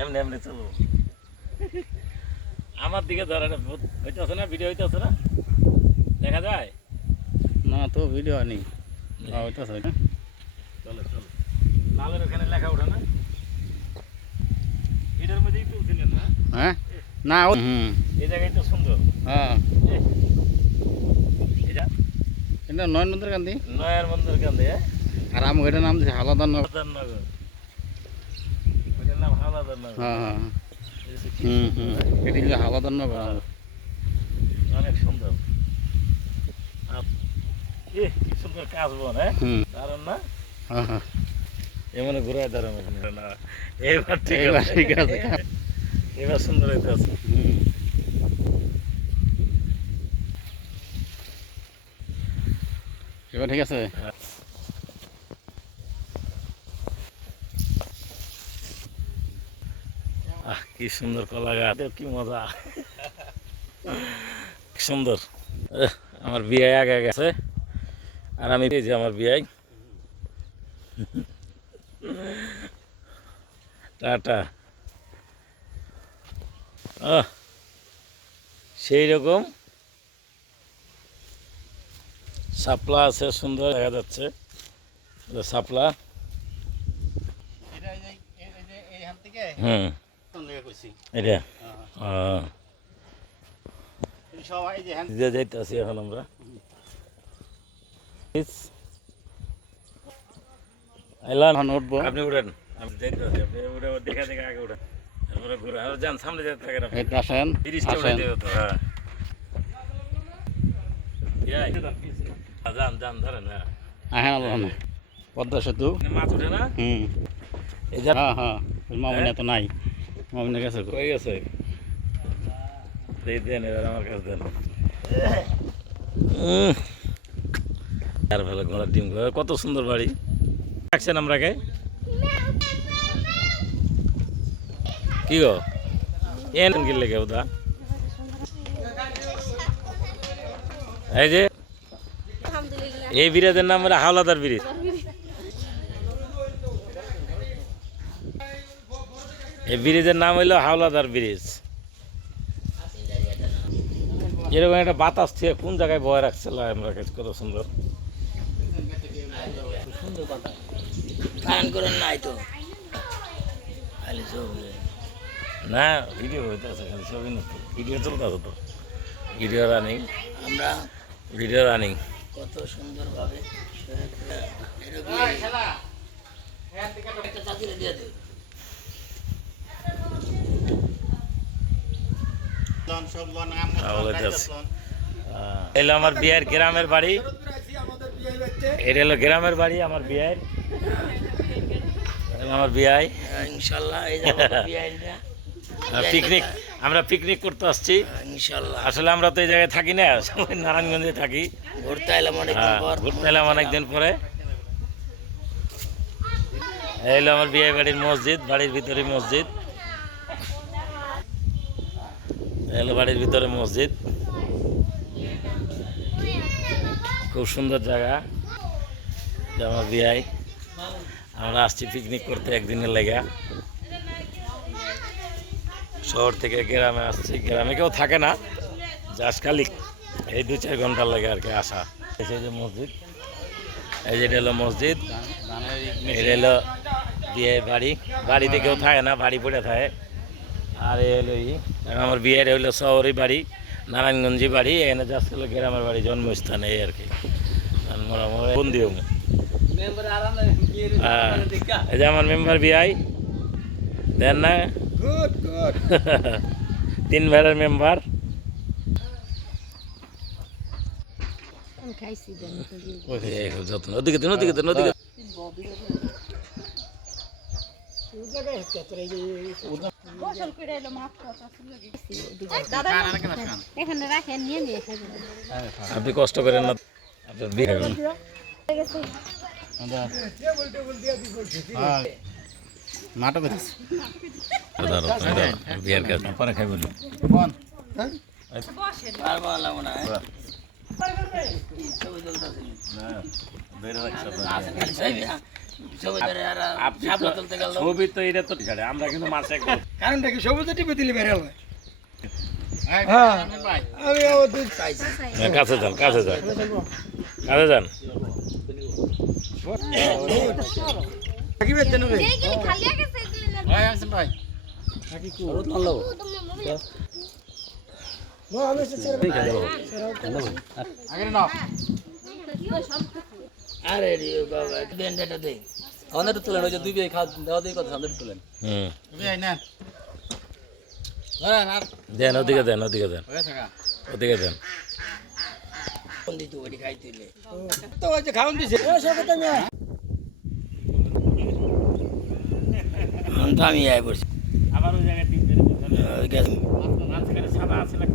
এমনি এমনি চলো আমার দিকে ধরে হইতেছে না ভিডিও হইতেছে না দেখা যায় না তো ভিডিও আনি হইতেছে না চলো চলো লালের ওখানে লেখা ওঠে না এটার মধ্যেই তুলছিলেন না হ্যাঁ না এই জায়গায় তো সুন্দর হ্যাঁ এটা এটা নয়নমন্দির কান্দি নয়ার মন্দির কান্দে আর আমার এটার নাম দিচ্ছে হালাদার নগর। নগর ওইটার নাম হাওলাদার নগর হ্যাঁ হ্যাঁ এটি হচ্ছে হালাদার নগর। অনেক সুন্দর কি সুন্দর কাজ বোন হ্যাঁ দারুণ না হ্যাঁ হ্যাঁ এমন ঘুরাই দারুণ না এবার ঠিক আছে এবার সুন্দর হইতে আছে এবার ঠিক আছে কি সুন্দর কলা গাছ কি মজা সুন্দর আমার বিয়ে আগে গেছে আর আমি এই যে আমার বিয়ে টাটা সেই রকম শাপলা আছে সুন্দর দেখা যাচ্ছে শাপলা এটা যাইতেছি এখন আমরা উঠবো আপনি উঠেন আমি যাইতেছি আপনি উঠে দেখা দেখা আগে উঠেন তারপরে ঘুরে আর যান সামনে যেতে থাকেন আসেন তিরিশটা উঠে যেতে তো হ্যাঁ যান যান ধরেন হ্যাঁ হ্যাঁ পদ্মা সেতু মাছ উঠে না এই হ্যাঁ হ্যাঁ মামনি তো নাই মামনি গেছে কই গেছে দেন এবার আমার কাছে দেন আর ভালো ঘোড়ার ডিম কত সুন্দর বাড়ি রাখছেন আমরাকে কি গো এন গিলে কেউ দা এই যে এই ব্রিজের নাম হলো হাওলাদার ব্রিজ এই ব্রিজের নাম হইলো হাওলাদার ব্রিজ এরকম একটা বাতাস থেকে কোন জায়গায় বয়ে রাখছিল আমরা কত সুন্দর সুন্দর বাতাস গান করেন নাই তো খালি ছবি না ভিডিও হইতেছে খালি ছবি না তো ভিডিও চলতেছে তো ভিডিও রানিং আমরা ভিডিও রানিং কত সুন্দরভাবে এলো আমার বিয়ের গ্রামের বাড়ি এটা হলো গ্রামের বাড়ি আমার বিয়ের আমার বিয়াই ইনশাল্লাহ পিকনিক আমরা পিকনিক করতে আসছি ইনশাল্লাহ আসলে আমরা তো এই জায়গায় থাকি না সবাই নারায়ণগঞ্জে থাকি ঘুরতে এলাম অনেকদিন পরে এই হলো আমার বিয়ে বাড়ির মসজিদ বাড়ির ভিতরে মসজিদ এলো বাড়ির ভিতরে মসজিদ খুব সুন্দর জায়গা আমার বিয়াই আমরা আসছি পিকনিক করতে একদিনের লেগে শহর থেকে গ্রামে আসছি গ্রামে কেউ থাকে না জাস্ট খালি এই 2-4 ঘন্টার লাগে আর কি আসা এই যে মসজিদ এই যেটা হলো মসজিদ এটা হলো বিয়ে বাড়ি বাড়িতে কেউ থাকে না বাড়ি পড়ে থাকে আর এই হলো আমার বিয়ের হইলো শহরের বাড়ি নারায়ণগঞ্জি বাড়ি এখানে জাস্ট হলো গ্রামের বাড়ি জন্মস্থান এই আর কি বন্দি এই যে আমার মেম্বার বিআই দেন না 3 ভাইয়ের মেম্বার যত্ন ওদিকে দেন ওদিকে দেন ওদিকে আপনি কষ্ট করেন না আপনার বিয়ে নাটক বিয়ের কাজ পরে খাইবেন আপনি ছবি তো এটা তো ঠিক আছে, আমরা কিন্তু মাসে একবার কারণটা কি সবুজ টিপে দিলে বের হয় হ্যাঁ ভাই আমি ও দুধ চাইছি কাছে যান, কাছে যান, কাছে যান। কি বেচতে নেবে যেগুলি খালি আগে সেগুলি না ভাই আসেন ভাই আগে নাও আরে রে বাবা বেন্ডাটা দে আমাদের তুলেন ওই যে দুই বিয়ে খাওয়া দেওয়া দিয়ে কথা আমাদের তুলেন হুম, তুমি আই না ধরেন আর দেন ওদিকে দেন, ওদিকে দেন, হয়ে থাকা ওদিকে দেন। কোন দিতে ওটি খাইতিলে তো ওই যে খাওন দিছে ও সব কথা না আমি আই বসে আবার ওই জায়গায় টিপ মেরে বলছেন, গেছে মাঝখানে সাদা আছে না,